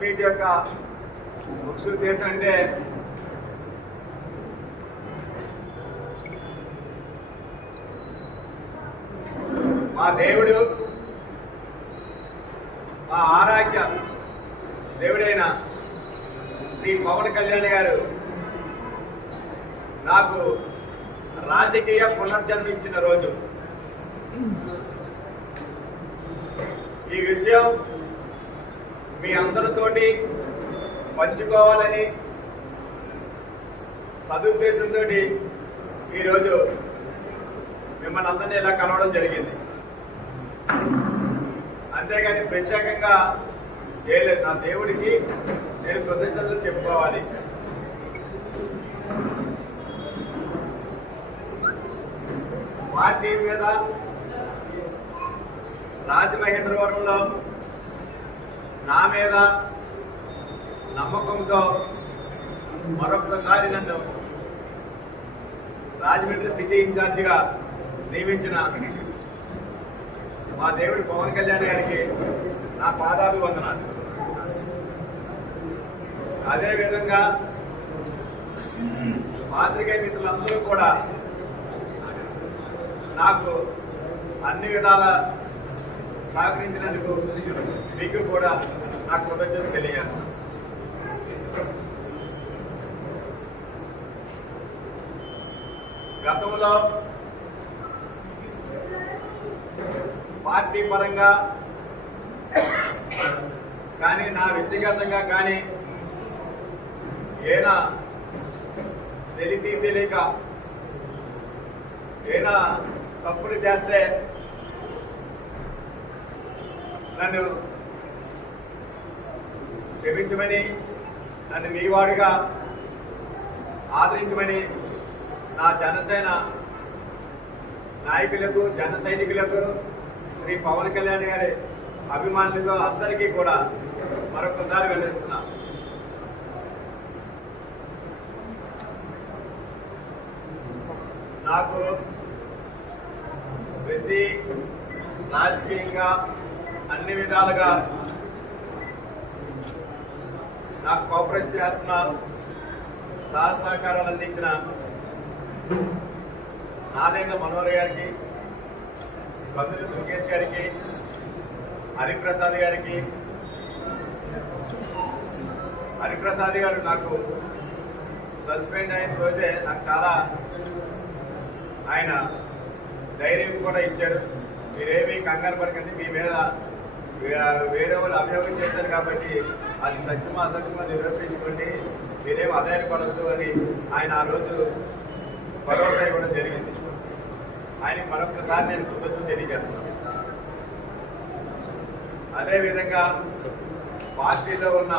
Meet యొక్క ముఖ్య ఉద్దేశం అంటే మా దేవుడు మా ఆరాధ్య దేవుడైన శ్రీ పవన్ కళ్యాణ్ గారు నాకు రాజకీయ పునర్జన్మించిన రోజు. ఈ విషయం మీ అందరితోటి పంచుకోవాలని సదుద్దేశంతో ఈరోజు మిమ్మల్ని అందరినీ ఇలా కలవడం జరిగింది. అంతేగాని ప్రత్యేకంగా ఏం లేదు నా దేవుడికి నేను కృతజ్ఞతలు చెప్పుకోవాలి. పార్టీ మీద రాజమహేంద్రవరంలో నా మీద నమ్మకంతో మరొక్కసారి నన్ను రాజమండ్రి సిటీ ఇన్ఛార్జిగా నియమించిన మా దేవుడి పవన్ కళ్యాణ్ గారికి నా పాదాభివందనాలు. అదేవిధంగా పాత్రికేయ మిత్రులందరూ కూడా నాకు అన్ని విధాల సహకరించినందుకు మీకు కూడా నా కృతజ్ఞత తెలియజేస్తాను. గతంలో పార్టీ పరంగా కానీ నా వ్యక్తిగతంగా కానీ ఏనా తెలిసి తెలియక ఏనా తప్పులు చేస్తే నన్ను క్షమించమని నన్ను మీవాడిగా ఆదరించమని నా జనసేన నాయకులకు జన సైనికులకు శ్రీ పవన్ కళ్యాణ్ గారి అభిమానులకు అందరికీ కూడా మరొకసారి వెళ్ళిస్తున్నా. నాకు ప్రతి రాజకీయంగా అన్ని విధాలుగా నాకు కోఆపరేట్ చేస్తున్న సహాయ సహకారాలు అందించిన నాదేంద్ర మనోహర్ గారికి కందులు దుర్గేష్ గారికి హరిప్రసాద్ గారికి హరిప్రసాద్ గారు నాకు సస్పెండ్ అయిన రోజే నాకు చాలా ఆయన ధైర్యం కూడా ఇచ్చారు. మీరేమీ కంగారు పడకండి మీ మీద వేరే వాళ్ళు అభియోగం చేశారు కాబట్టి అది సత్యమా అసత్యమా నిరూపించుకోండి. మీరేం ఆధారపడద్దు అని ఆయన ఆ రోజు భరోసా ఇవ్వడం జరిగింది. ఆయనకి మరొకసారి నేను కృతజ్ఞత తెలియజేస్తున్నాను. అదేవిధంగా పార్టీలో ఉన్న